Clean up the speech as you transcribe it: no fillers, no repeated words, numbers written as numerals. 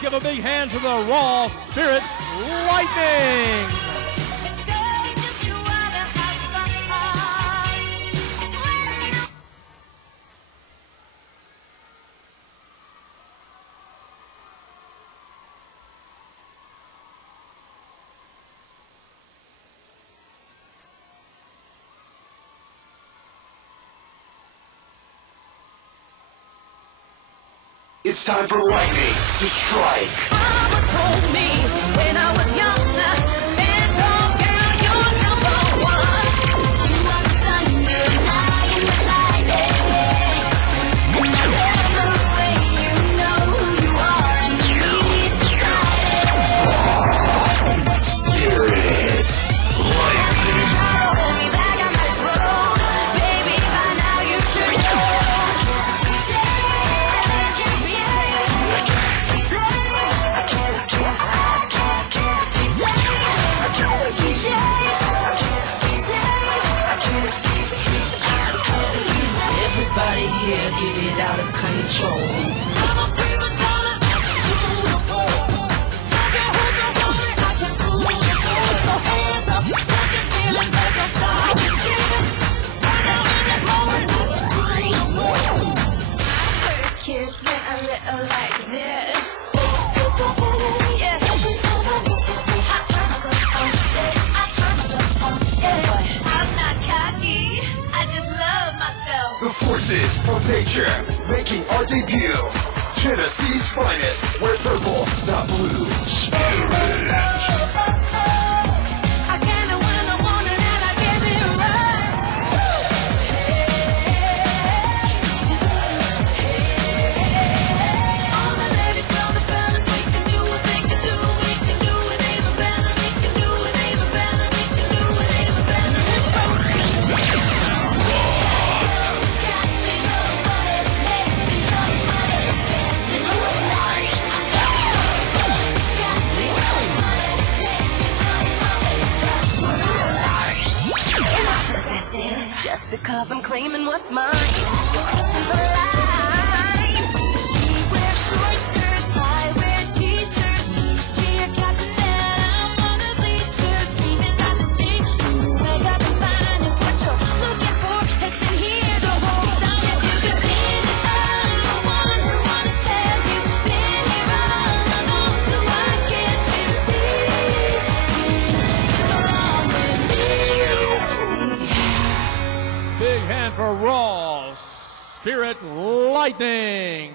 Let's give a big hand to the Raw Spirit Lightning. It's time for lightning to strike. Mama told me when I was young, it's all girl, you're number one. You are the thunder, I am the lightning. And whatever way you know who you are, and you need to fight it. Spirit lightning. Hold me back on my throne, baby, by now you should know. Everybody here, get it out of control. I'm a prima donna, beautiful. I can hold your body, I can move your soul. So hands up, put this feeling back outside. Yes, right now in that moment, beautiful. My first kiss went a little like this. Yeah. I turn myself on, I turn myself on, yeah. I'm not cocky, I just love myself. The forces of nature making our debut. Tennessee's finest, wear purple, not blue. Spirit. I get it when I want it and I get it right. All the ladies, all the fellas, we can do what they can do. We can do it even better. We can do it even better. We can do it even better. Got me nobody, makes me somebody, dancing all night. Got me nobody, taking somebody, dancing all night. Possessive, just because I'm claiming what's mine. Crossing the line. She wears short skirts, I wear t-shirts. She's cheer captain and I'm on the bleachers, screaming at the deep. I got to find it. What you're looking for has been here the whole time. If you can see that I'm the one who understands. You've been here all along, so why can't you see? You belong with me. Big hand for Raw Spirit Lightning.